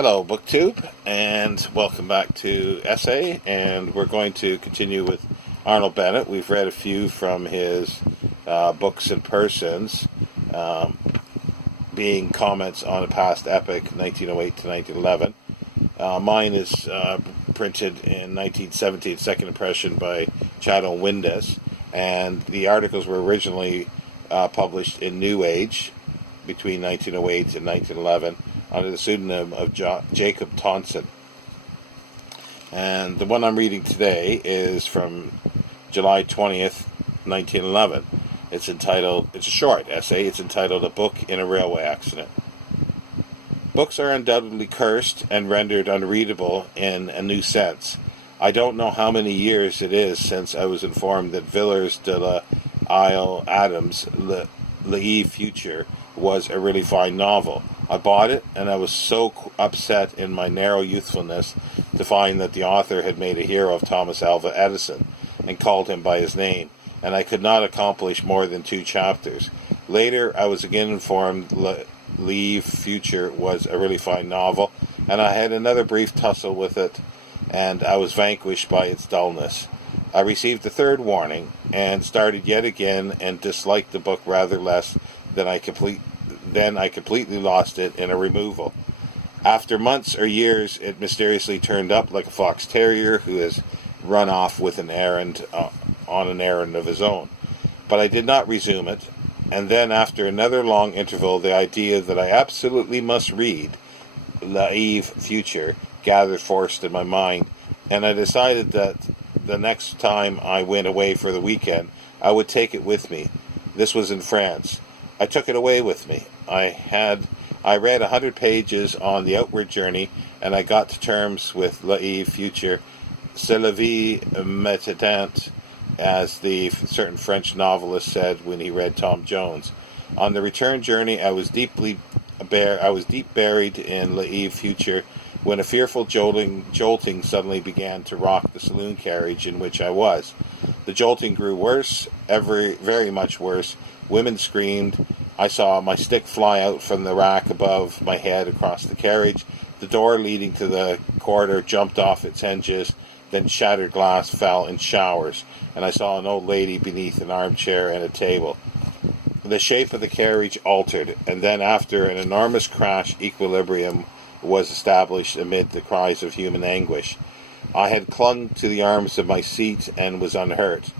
Hello, BookTube, and welcome back to Essay, and we're going to continue with Arnold Bennett. We've read a few from his Books and Persons, being comments on a past epic, 1908 to 1911. Mine is printed in 1917, Second Impression by Channel Windus, and the articles were originally published in New Age between 1908 and 1911, under the pseudonym of Jacob Tonson. And the one I'm reading today is from July 20th, 1911. It's a short essay. It's entitled A Book in a Railway Accident. Books are undoubtedly cursed and rendered unreadable in a new sense. I don't know how many years it is since I was informed that Villers de l'Isle Adams' L'Eve Future was a really fine novel. I bought it, and I was so upset in my narrow youthfulness to find that the author had made a hero of Thomas Alva Edison and called him by his name, and I could not accomplish more than 2 chapters. Later, I was again informed L'Eve Future was a really fine novel, and I had another brief tussle with it, and I was vanquished by its dullness. I received a third warning, and started yet again, and disliked the book rather less than I completely lost it in a removal. After months or years, it mysteriously turned up like a fox terrier who has run off with on an errand of his own. But I did not resume it, and then after another long interval, the idea that I absolutely must read L'Eve Future gathered force in my mind, and I decided that the next time I went away for the weekend, I would take it with me. This was in France. I took it away with me. I read 100 pages on the outward journey, and I got to terms with L'Eve Future. C'est la vie métitante, as the certain French novelist said when he read Tom Jones. On the return journey, I was deep buried in L'Eve Future when a fearful jolting suddenly began to rock the saloon carriage in which I was. The jolting grew worse, very much worse. Women screamed. I saw my stick fly out from the rack above my head across the carriage. The door leading to the corridor jumped off its hinges. Then shattered glass fell in showers, and I saw an old lady beneath an armchair and a table. The shape of the carriage altered, and then after an enormous crash, equilibrium was established amid the cries of human anguish. I had clung to the arms of my seat and was unhurt,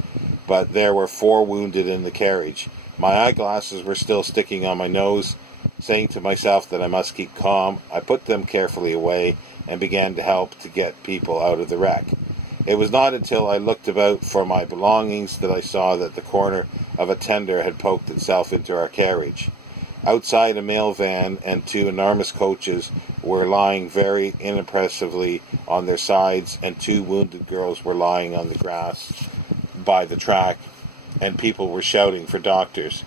but there were 4 wounded in the carriage. My eyeglasses were still sticking on my nose. Saying to myself that I must keep calm, I put them carefully away and began to help to get people out of the wreck. It was not until I looked about for my belongings that I saw that the corner of a tender had poked itself into our carriage. Outside, a mail van and 2 enormous coaches were lying very inimpressively on their sides, and 2 wounded girls were lying on the grass by the track, and people were shouting for doctors.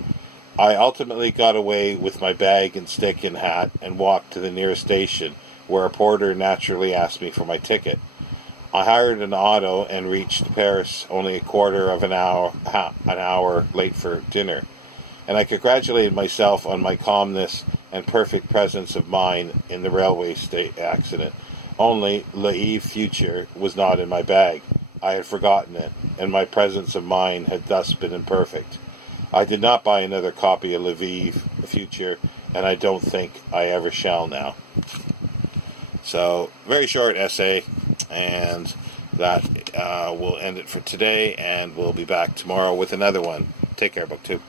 I ultimately got away with my bag and stick and hat and walked to the nearest station, where a porter naturally asked me for my ticket. I hired an auto and reached Paris only a quarter of an hour late for dinner, and I congratulated myself on my calmness and perfect presence of mind in the railway accident. Only L'Eve Future was not in my bag. I had forgotten it, and my presence of mind had thus been imperfect. I did not buy another copy of L'Eve Future, and I don't think I ever shall now. So, very short essay, and that will end it for today, and we'll be back tomorrow with another one. Take care, BookTube.